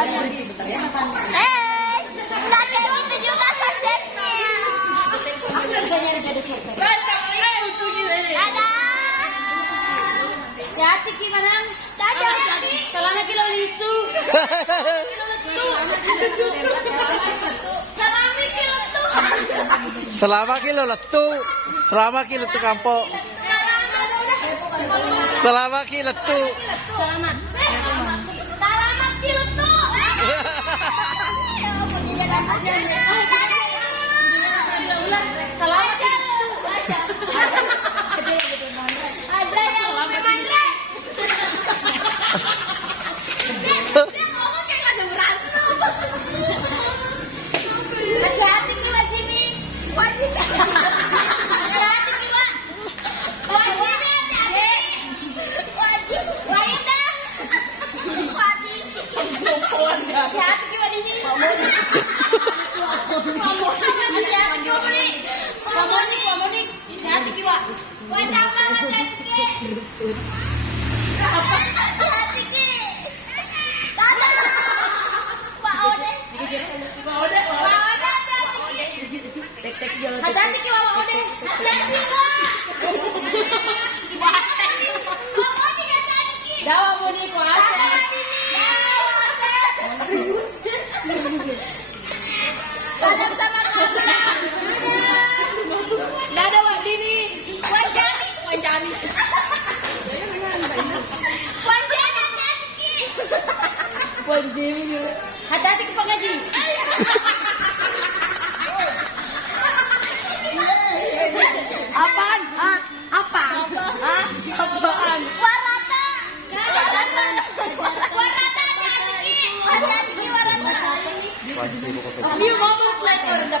Nggak kayak gitu juga konsepnya. Dadah. Hati gimana? Dadah. Salama kilo lisu. Salami kilo tuh. Selama kilo letu. Selama kilo letu kampok. Selama kilo letu. Selamat. Selamat kilo tuh. Selamat kilo Ada yang memandre. Hati-hati nih Mbak Jimmy. Wajib. Hati-hati nih Mbak. Wajib hati-hati. Wajib. Wajib dah. Wajib. Hati-hati nih Mbak Dini. Hati-hati nih Mbak Dini. Komoni. Hati-hati nih Mbak. Wajib banget hati-hati. Hati-hati nih. Dadah. Pak Ode. tek jalan. Hati-hati ki Wawa Ode. Hati-hati Wak. Wawa Ode hati-hati ki. Dawa moni kuasa. Salam sama kakak. Nggak ada Wak Dini. Wanjani. Wanjani hati-hati ki. Hati-hati ke pengaji. Apaan? Apa? Apaan? Warata. Warata hati-hati ki. Hati-hati ki Warata. Pasti pokoknya. Few moments later, the